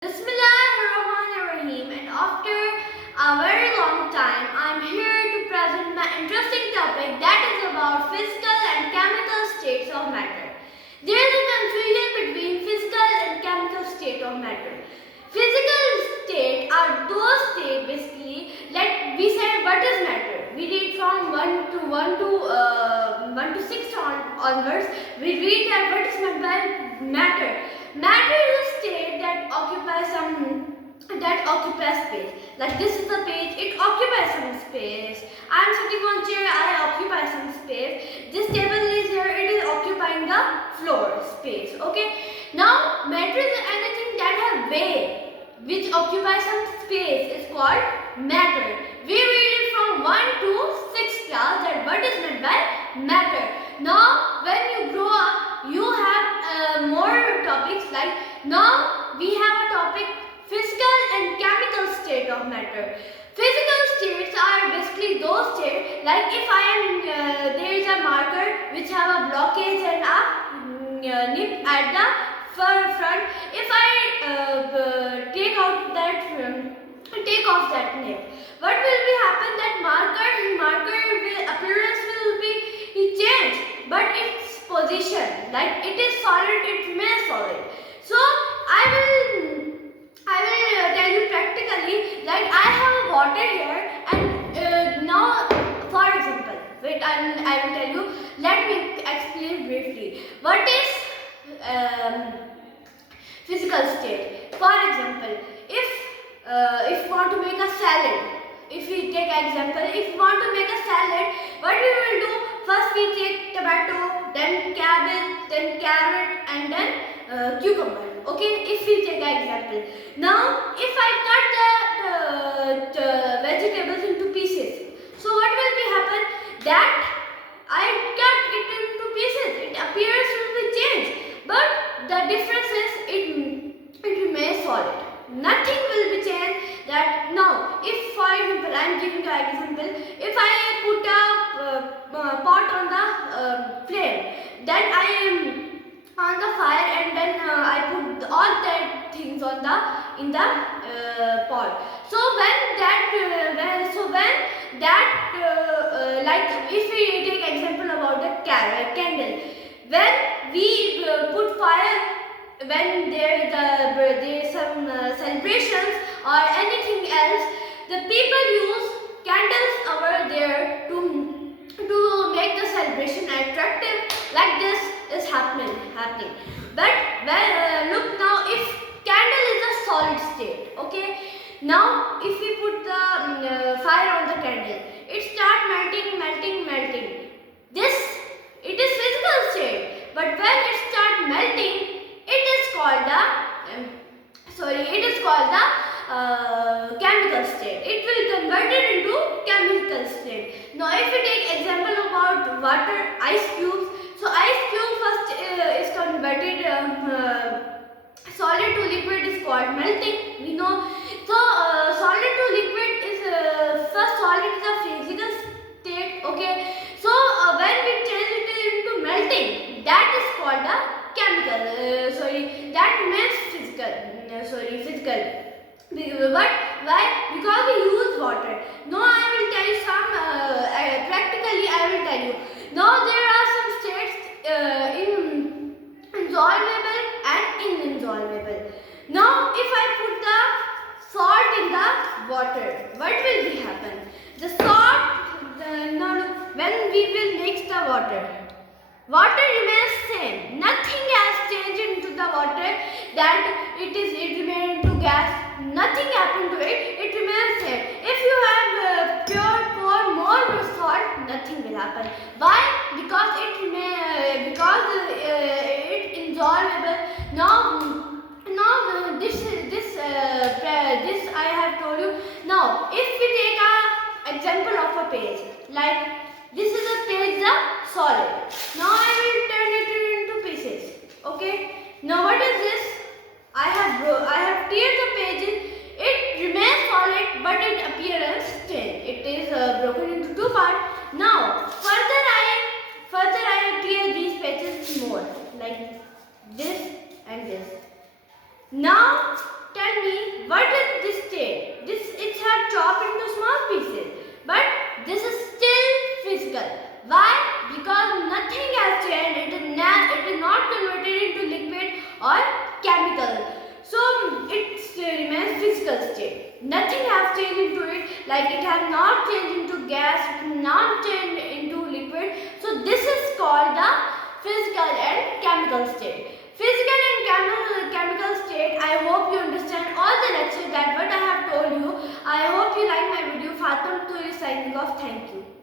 Bismillahirrahmanirrahim, and after a very long time I am here to present my interesting topic, that is about physical and chemical states of matter. There is a confusion between physical and chemical state of matter. Physical state are those states basically, like we said, what is matter? We read from 1 to 6 onwards, we read that what is meant by matter. Matter is a state that occupies space. Like this is the page, it occupies some space. I am sitting on chair, I occupy some space. This table is here, it is occupying the floor space. Okay. Now matter is anything that has weight which occupies some space is called matter. We read it from 1 to 6 class that what is meant by matter. Now when you grow up, you have more topics, like now we have a topic physical and chemical state of matter. Physical states are basically those states, like if there is a marker which have a blockage and a nib at the front. If I take off that nib, what will be happen? That appearance will be changed, but its position, like it is solid, it remains solid. So I will tell you practically, like I have a water here, and now for example, wait, I will tell you. Let me explain briefly. What is physical state? For example, if you want to make a salad, if we take example, if you want to make a salad, what we will do? First we take tomato, then cabbage, then carrot, and then cucumber. Okay, if we take an example. Now, if I cut the vegetables into pieces, so what will be happen? That I cut it into pieces, its appearance will be changed, but the difference is it remains solid. Nothing will be changed. That now, if for example, I am giving an example. If I put a pot on the flame, then I am on the fire, and then I put all that things on in the pot. So like if we take example about the candle, when we put fire, when there is some celebrations or anything else, the people use candles over there to make the celebration attractive. Like this is happening. But look now, if candle is a solid state, okay. Now if we put the fire on the candle, it start melting. It is physical state, but when it start melting, it is called the chemical state. It will convert it into chemical state. Now if we take example about water, ice cubes. So ice cube first is converted solid to liquid is called melting. We know. So solid to liquid is first solid is a physical state. Okay. So when we change it into melting, that is called a chemical. That means physical. But why? Because we use water. Now I will tell you some practically. I will tell you. Now there are some states insoluble and indissoluble. Now if I put the salt in the water, what will be happen? The salt, when we will mix the water remains same. Nothing has changed into the water, that it remains into gas. Nothing happened to it. It remains same. If you have pour more salt, nothing will happen. Why? Because it insoluble. Now this I have told you. Now if we take a example of a page, like this is a page, the solid. Now I will turn it into pieces. Okay. Now what is this? I have teared the pages. It remains solid, but its appearance changed. It is broken into two parts. Now further I changed into it, like it has not changed into gas, it has not changed into liquid. So this is called the physical and chemical state. Physical and chemical state, I hope you understand all the lecture that what I have told you. I hope you like my video. Fatum to is signing off. Thank you.